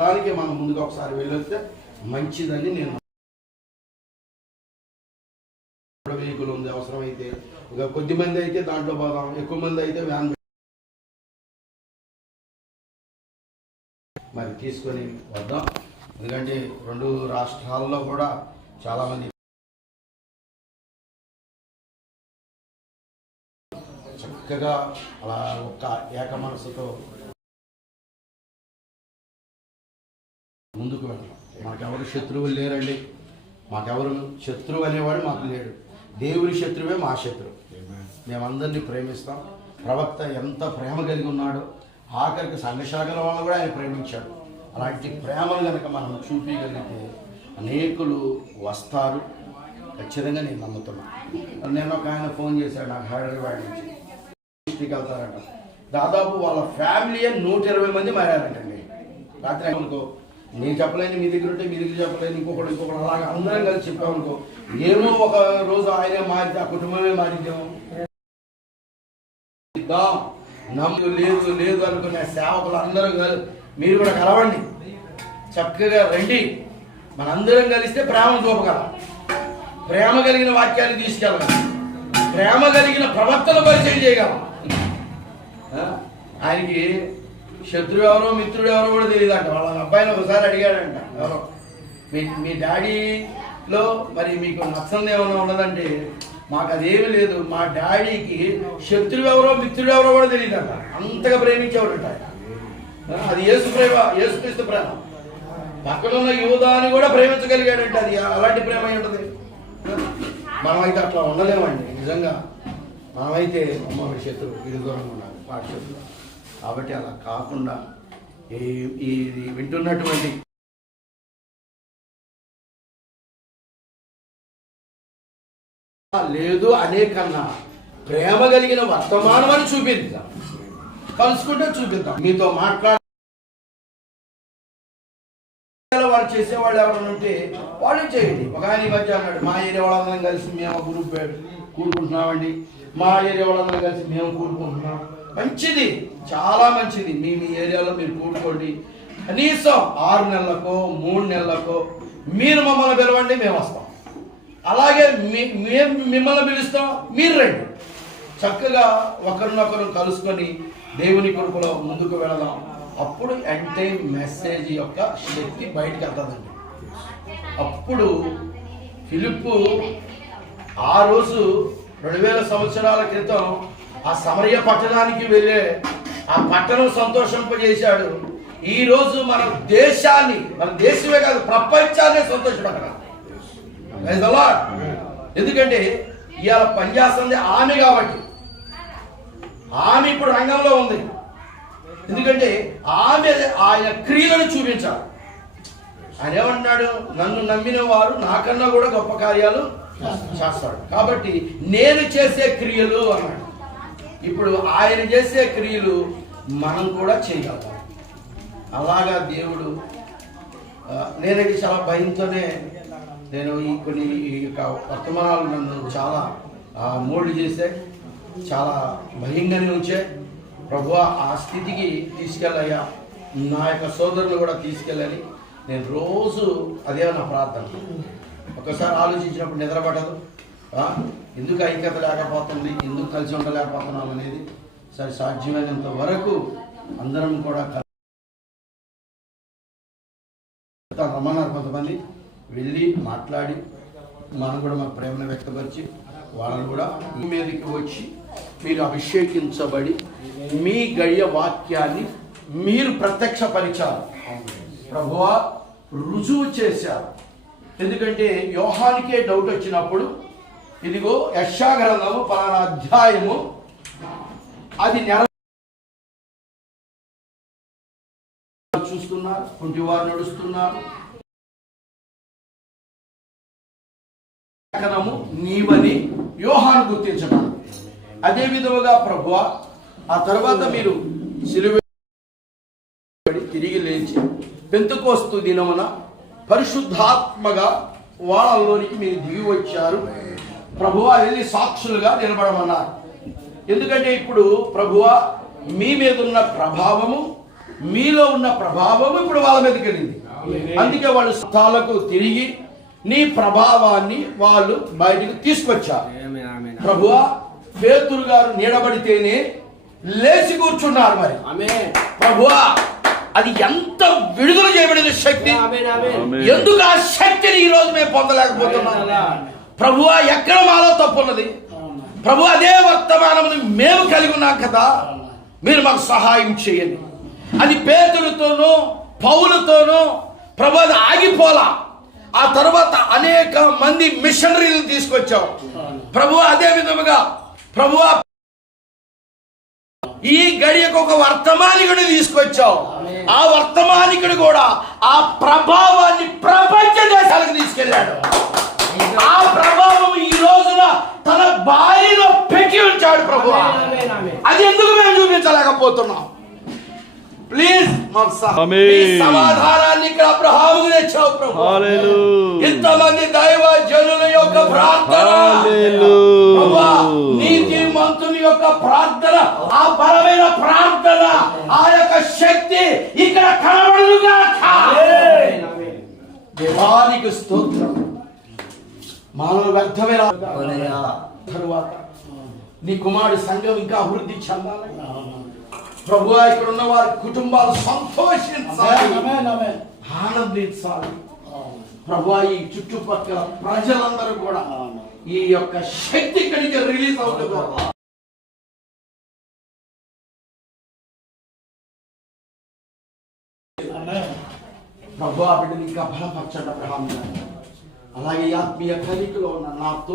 దానికి మనం ముందుగా ఒకసారి వెళ్ళొస్తే మంచిదని నేను వెహికల్ ఉంది అవసరమైతే. ఇక కొద్ది మంది అయితే దాంట్లో పోదాం ఎక్కువ మంది అయితే వ్యాన్ మరి తీసుకొని వద్దాం. ఎందుకంటే రెండు రాష్ట్రాల్లో కూడా చాలామంది చక్కగా అలా ఒక్క ఏక మనసుతో ముందుకు వెళ్ళాం. మాకెవరు శత్రువులు లేరండి. మాకెవరు శత్రువు అనేవాడు మాకు లేడు. దేవుని శత్రువే మా శత్రువు. మేమందరినీ ప్రేమిస్తాం. ప్రవక్త ఎంత ప్రేమ కలిగి ఉన్నాడో ఆఖరికి సంఘశాఖల వాళ్ళని కూడా ఆయన ప్రేమించాడు. అలాంటి ప్రేమను కనుక మనం చూపించగలిగితే అనేకులు వస్తారు. ఖచ్చితంగా నేను నమ్ముతున్నాను నేను ఒక ఆయన ఫోన్ చేశాడు నాకు హైదరాబాద్ నుంచి. డిస్ట్రిక్ట్ వెళ్తారంట దాదాపు వాళ్ళ ఫ్యామిలీ నూట ఇరవై మంది మారారంటండి. రాత్రి అనుకో నేను చెప్పలేని మీ దగ్గర ఉంటే మీ దగ్గర చెప్పలేని ఇంకొకటి ఇంకొకటి అలాగా అందరం కలిసి చెప్పామనుకో ఏమో ఒక రోజు ఆయనే మారితే ఆ కుటుంబమే మారిద్దాం నమ్ము లేదు లేదు అనుకునే సేవకులు అందరూ మీరు కూడా కలవండి. చక్కగా రండి. మనందరం కలిస్తే ప్రేమను చూపగల. ప్రేమ కలిగిన వాక్యాన్ని తీసుకెళ్ళగలం ప్రేమ కలిగిన ప్రవర్తన పరిచయం చేయగలం. ఆయనకి శత్రువు ఎవరో మిత్రుడు ఎవరో కూడా తెలియదంట వాళ్ళ అబ్బాయిని ఒకసారి అడిగాడంట. ఎవరో? మీ మీ డాడీలో మరి మీకు నచ్చంది ఏమైనా ఉన్నదంటే మాకు అదేమీ లేదు. మా డాడీకి శత్రువు ఎవరో మిత్రుడు ఎవరో కూడా తెలియదంట అంతగా ప్రేమించేవాడంట అది యేసు ప్రేమ యేసుక్రీస్తు ప్రేమ. పక్కనున్న యువదాన్ని కూడా ప్రేమించగలిగాడంటే. అది అలాంటి ప్రేమ అయి ఉంటుంది. అయితే అట్లా ఉండలేమండి నిజంగా. మనమైతే అమ్మ వీడి శత్రువు వీడి దూరంగా ఉండాలి వాడి కాబట్టి అలా కాకుండా ఈ ఈ ఇది వింటున్నటువంటి లేదు అనే కన్నా ప్రేమ కలిగిన వర్తమానం అని చూపిద్దాం కలుసుకుంటే చూపిద్దాం. మీతో మాట్లాడ వాళ్ళు చేసేవాళ్ళు ఎవరైనా ఉంటే వాళ్ళు చేయండి. ఒక ఆయన మధ్య అన్నాడు మా ఏరియా వాళ్ళందరం కలిసి మేము గ్రూప్ కూడుకుంటున్నామండి మా ఏరియా వాళ్ళందరం కలిసి మేము కూడుకుంటున్నాం మంచిది. చాలా మంచిది. మీ మీ ఏరియాలో మీరు కూడుకోండి కనీసం ఆరు నెలలకో మూడు నెలలకో మీరు మమ్మల్ని పిలవండి మేము వస్తాం. అలాగే మేము మిమ్మల్ని పిలుస్తాం మీరు రండి. చక్కగా ఒకరినొకరు కలుసుకొని దేవుని కొడుకులో ముందుకు వెళదాం. అప్పుడు అంటే మెసేజ్ యొక్క శక్తి బయటకు వెళ్తుందండి. అప్పుడు ఫిలిప్పు ఆ రోజు రెండు వేల సంవత్సరాల క్రితం ఆ సమరయ పట్టణానికి వెళ్ళే ఆ పట్టణం సంతోషింపజేశాడు. ఈ రోజు మన దేశాన్ని మన దేశమే కాదు ప్రపంచాన్ని సంతోషపెట్టగలం ఎందుకంటే ఇవాళ పనిచేస్తుంది ఆమె కాబట్టి. ఆమె ఇప్పుడు రంగంలో ఉంది. ఎందుకంటే ఆమె ఆయన క్రియలను చూపించాలి. ఆయన ఏమంటున్నాడు నన్ను నమ్మిన వారు నాకన్నా కూడా గొప్ప కార్యాలు చేస్తాడు. కాబట్టి నేను చేసే క్రియలు అన్నాడు. ఇప్పుడు ఆయన చేసే క్రియలు మనం కూడా చేయగలం అలాగా దేవుడు నేను నేనైతే చాలా భయంతోనే నేను ఈ కొన్ని ఈ యొక్క వర్తమానాలు నన్ను చాలా మోల్డ్ చేసే చాలా భయంగానే ఉంచాయి. ప్రభు ఆ స్థితికి తీసుకెళ్ళయ్యా. నా యొక్క సోదరులు కూడా తీసుకెళ్ళాలి. నేను రోజు అదే నా ప్రార్థన. ఒకసారి ఆలోచించినప్పుడు నిద్రపడదు ఎందుకు ఐక్యత లేకపోతుంది? ఎందుకు కలిసి ఉండలేకపోతున్నాం అనేది సరే సాధ్యమైనంత వరకు అందరం కూడా రమ్మన్నారు కొంతమంది. వెళ్ళి మాట్లాడి మనం కూడా మా ప్రేమను వ్యక్తపరిచి వాళ్ళని కూడా మీదకి వచ్చి మీరు అభిషేకించబడి మీ గడియ వాక్యాన్ని మీరు ప్రత్యక్షపరిచారు. ప్రభువా రుజువు చేశారు. ఎందుకంటే వ్యూహానికే డౌట్ వచ్చినప్పుడు ఇదిగో యశాగ్రంథము పలానా అధ్యాయము అది నెర చూస్తున్నారు కుంటివారు నడుస్తున్నారు. లేఖనము నీవని వ్యూహాన్ని గుర్తించడం అదే విధముగా ప్రభు ఆ తర్వాత మీరు సిలువ తిరిగి లేచి పెంతుకోస్తు దినమున పరిశుద్ధాత్మగా వాళ్ళలోనికి మీరు దిగి వచ్చారు. ప్రభువా వెళ్ళి సాక్షులుగా నిలబడమన్నారు. ఎందుకంటే ఇప్పుడు ప్రభువా మీ మీద ఉన్న ప్రభావము మీలో ఉన్న ప్రభావము ఇప్పుడు వాళ్ళ మీదకి వెళ్ళింది. అందుకే వాళ్ళు స్థాలకు తిరిగి నీ ప్రభావాన్ని వాళ్ళు బయటకు తీసుకొచ్చారు. ప్రభువా పేతురు గారు నీడబడితేనే లేచి కూర్చున్నారు మరి. ప్రభువా అది ఎంత విడుదల చేయబడిన శక్తి. ఎందుకు ఆ శక్తిని ఈ రోజు మేము పొందలేకపోతున్నాం? ప్రభువా ఎక్కడ మాలో తప్పు ఉన్నది? ప్రభు అదే వర్తమానమును మేము కలిగి ఉన్నాం కదా. మీరు మాకు సహాయం చేయండి. అది పేతులతోనూ పౌలతోనూ ప్రభు అది ఆగిపోలా. ఆ తర్వాత అనేక మంది మిషనరీలు తీసుకొచ్చావు ప్రభు అదే విధముగా ప్రభు ఈ గడియకు ఒక వర్తమానికుడు తీసుకొచ్చావు. ఆ వర్తమానికుడు కూడా ఆ ప్రభావాన్ని ప్రపంచ దేశాలకు తీసుకెళ్ళాడు. ఆ ప్రభావం ఈ రోజున తన భార్యలో పెట్టి ఉంచాడు ప్రభు. అది ఎందుకు మేము చూపించలేకపోతున్నాం? ప్లీజ్ మాకు సమాధానాన్ని ఇక్కడ అబ్రహాముకు తెచ్చావు ప్రభు. హల్లెలూయా. ఇంతమంది దైవ జనుల యొక్క ప్రార్థన. హల్లెలూయా. మంతుని యొక్క ప్రార్థన ఆ బలమైన ప్రార్థన ఆ యొక్క శక్తి ఇక్కడ కనబడుగా. దేవానికి స్తోత్రం. మానవ వ్యర్థమైన. తరువాత నీ కుమారుడి సంఘం ఇంకా అభివృద్ధి చెందాలి. ప్రభు ఇక్కడ ఉన్న వారి కుటుంబాలు సంతోషించాలి. ఆనందించాలి. ప్రభు ఈ చుట్టుపక్కల ప్రజలందరూ కూడా ఈ యొక్క శక్తి ఇక్కడికి రిలీజ్ అవుతుంది ప్రభు ఆ బిడ్డని ఇంకా బలపరచండి. అలాగే ఆత్మీయ కలికలో ఉన్న నాతో